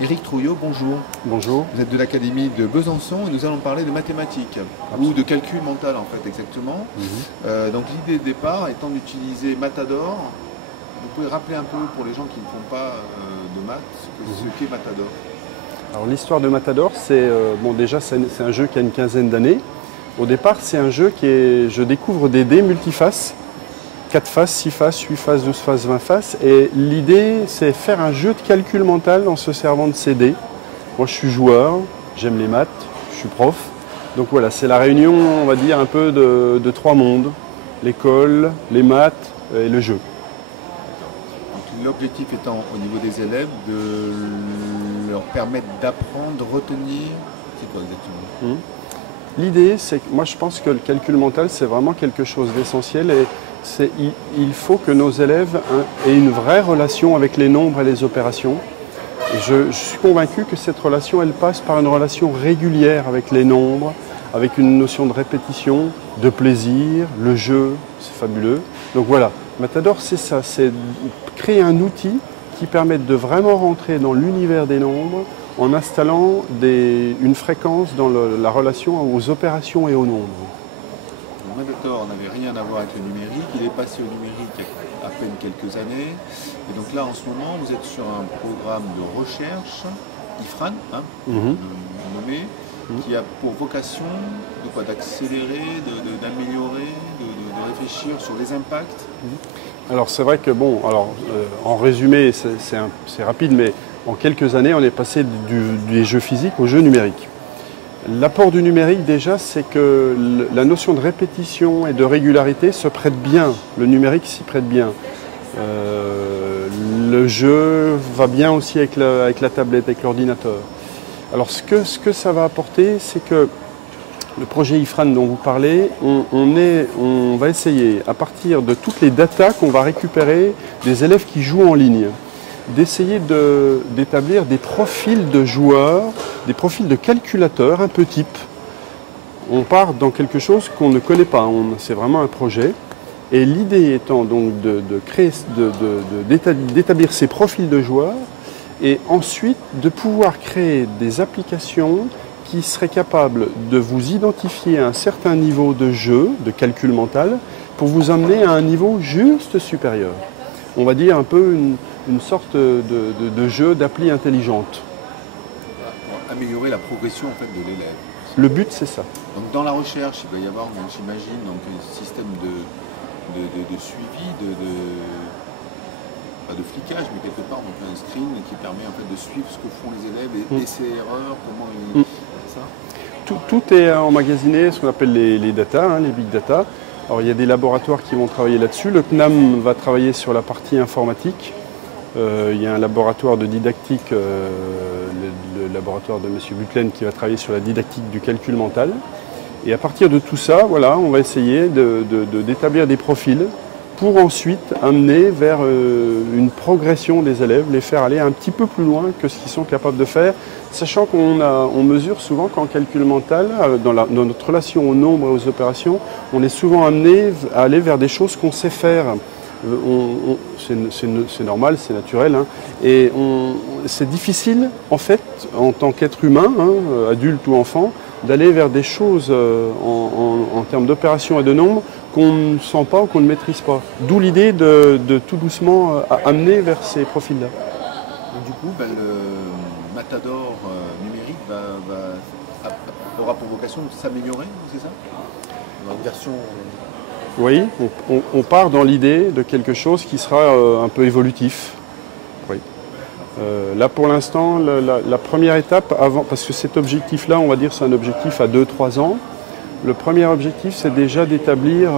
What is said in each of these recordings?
Éric Trouillot, bonjour. Bonjour. Vous êtes de l'Académie de Besançon et nous allons parler de mathématiques, ou de calcul mental en fait exactement. Donc l'idée de départ étant d'utiliser Matador. Vous pouvez rappeler un peu pour les gens qui ne font pas de maths ce qu'est Matador. Alors l'histoire de Matador, c'est déjà c'est un jeu qui a une quinzaine d'années. Au départ, c'est un jeu je découvre des dés multifaces, 4 faces, 6 faces, 8 faces, 12 faces, 20 faces. Et l'idée, c'est faire un jeu de calcul mental en se servant de ces dés. Moi, je suis joueur, j'aime les maths, je suis prof. Donc voilà, c'est la réunion, on va dire, un peu de trois mondes. L'école, les maths et le jeu. L'objectif étant au niveau des élèves de leur permettre d'apprendre, de retenir. C'est quoi exactement? L'idée, c'est que moi je pense que le calcul mental, c'est vraiment quelque chose d'essentiel et il faut que nos élèves aient une vraie relation avec les nombres et les opérations. Et je suis convaincu que cette relation, elle passe par une relation régulière avec les nombres, avec une notion de répétition, de plaisir, le jeu, c'est fabuleux. Donc voilà, Matador, c'est ça, c'est créer un outil qui permette de vraiment rentrer dans l'univers des nombres en installant une fréquence dans la relation aux opérations et aux nombres. Le Matador n'avait rien à voir avec le numérique, il est passé au numérique il y a à peine quelques années. Et donc là, en ce moment, vous êtes sur un programme de recherche, IFRAN, nommé, qui a pour vocation d'accélérer, d'améliorer, de réfléchir sur les impacts. Alors c'est vrai que en résumé, c'est rapide, mais en quelques années, on est passé des jeux physiques aux jeux numériques. L'apport du numérique déjà, c'est que la notion de répétition et de régularité se prête bien. Le numérique s'y prête bien. Le jeu va bien aussi avec la tablette, avec l'ordinateur. Alors ce que ça va apporter, c'est que le projet IFRAN dont vous parlez, on va essayer, à partir de toutes les datas qu'on va récupérer des élèves qui jouent en ligne, d'essayer d'établir des profils de joueurs, des profils de calculateurs un peu type. On part dans quelque chose qu'on ne connaît pas, c'est vraiment un projet. Et l'idée étant donc d'établir ces profils de joueurs et ensuite de pouvoir créer des applications qui seraient capables de vous identifier à un certain niveau de jeu, de calcul mental, pour vous amener à un niveau juste supérieur. On va dire un peu une sorte de jeu d'appli intelligente. Pour améliorer la progression en fait, de l'élève. Le but, c'est ça. Donc dans la recherche, il va y avoir, j'imagine, un système de suivi, pas de flicage, mais quelque part donc un screen qui permet en fait de suivre ce que font les élèves et ces erreurs, comment ils... Ça tout est emmagasiné, ce qu'on appelle les data, les big data. Alors il y a des laboratoires qui vont travailler là-dessus. Le CNAM va travailler sur la partie informatique. Il y a un laboratoire de didactique, le laboratoire de M. Butlen, qui va travailler sur la didactique du calcul mental. Et à partir de tout ça, voilà, on va essayer d'établir des profils pour ensuite amener vers une progression des élèves, les faire aller un petit peu plus loin que ce qu'ils sont capables de faire, sachant qu'on mesure souvent qu'en calcul mental, dans notre relation aux nombres et aux opérations, on est souvent amené à aller vers des choses qu'on sait faire. C'est normal, c'est naturel, et c'est difficile en fait, en tant qu'être humain, adulte ou enfant, d'aller vers des choses en termes d'opération et de nombres qu'on ne sent pas ou qu'on ne maîtrise pas. D'où l'idée de tout doucement amener vers ces profils-là. Du coup, le Matador numérique aura pour vocation de s'améliorer, c'est ça? Une version... Oui, on part dans l'idée de quelque chose qui sera un peu évolutif. Oui. Là pour l'instant, la première étape, parce que cet objectif-là, on va dire c'est un objectif à 2-3 ans, le premier objectif c'est déjà d'établir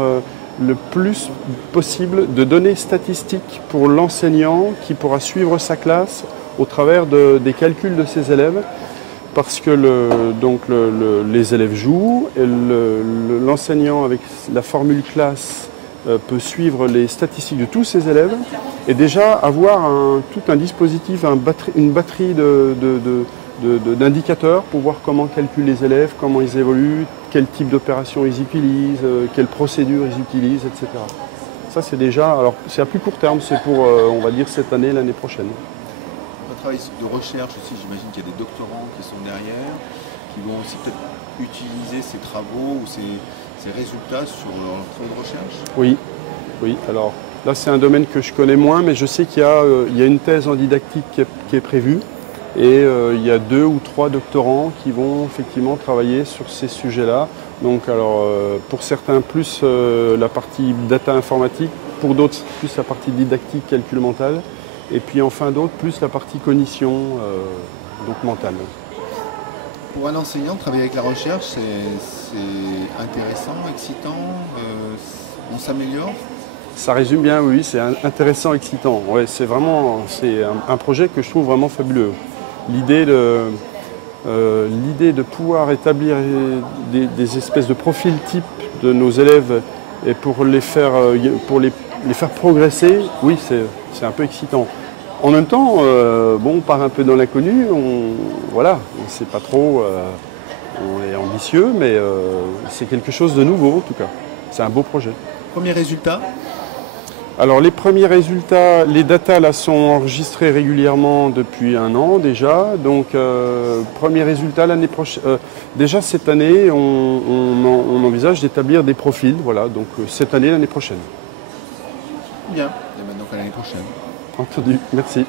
le plus possible de données statistiques pour l'enseignant qui pourra suivre sa classe au travers des calculs de ses élèves. Parce que les élèves jouent, et l'enseignant avec la formule classe peut suivre les statistiques de tous ses élèves et déjà avoir tout un dispositif, une batterie d'indicateurs pour voir comment calculent les élèves, comment ils évoluent, quel type d'opération ils utilisent, quelles procédures ils utilisent, etc. Ça c'est déjà, alors c'est à plus court terme, c'est pour on va dire cette année, l'année prochaine. travail de recherche aussi, j'imagine qu'il y a des doctorants qui sont derrière, qui vont aussi peut-être utiliser ces travaux ou ces résultats sur leur travail de recherche? Oui, oui. Alors là, c'est un domaine que je connais moins, mais je sais qu'il y a une thèse en didactique qui est prévue. Et il y a 2 ou 3 doctorants qui vont effectivement travailler sur ces sujets-là. Donc alors, pour certains, plus la partie data informatique, pour d'autres, plus la partie didactique, calcul mental. Et puis enfin d'autres, plus la partie cognition, donc mentale. Pour un enseignant, travailler avec la recherche, c'est intéressant, excitant, on s'améliore? Ça résume bien, oui, c'est intéressant, excitant. Ouais, c'est un projet que je trouve vraiment fabuleux. L'idée de pouvoir établir des espèces de profils types de nos élèves et pour les faire progresser, oui, c'est un peu excitant. En même temps, on part un peu dans l'inconnu, voilà, on ne sait pas trop, on est ambitieux, mais c'est quelque chose de nouveau en tout cas. C'est un beau projet. Premier résultat? Alors les premiers résultats, les datas là sont enregistrés régulièrement depuis 1 an déjà. Donc premier résultat l'année prochaine. Déjà cette année, on envisage d'établir des profils. Voilà, donc cette année, l'année prochaine. Bien, et maintenant à l'année prochaine. Entendu, merci.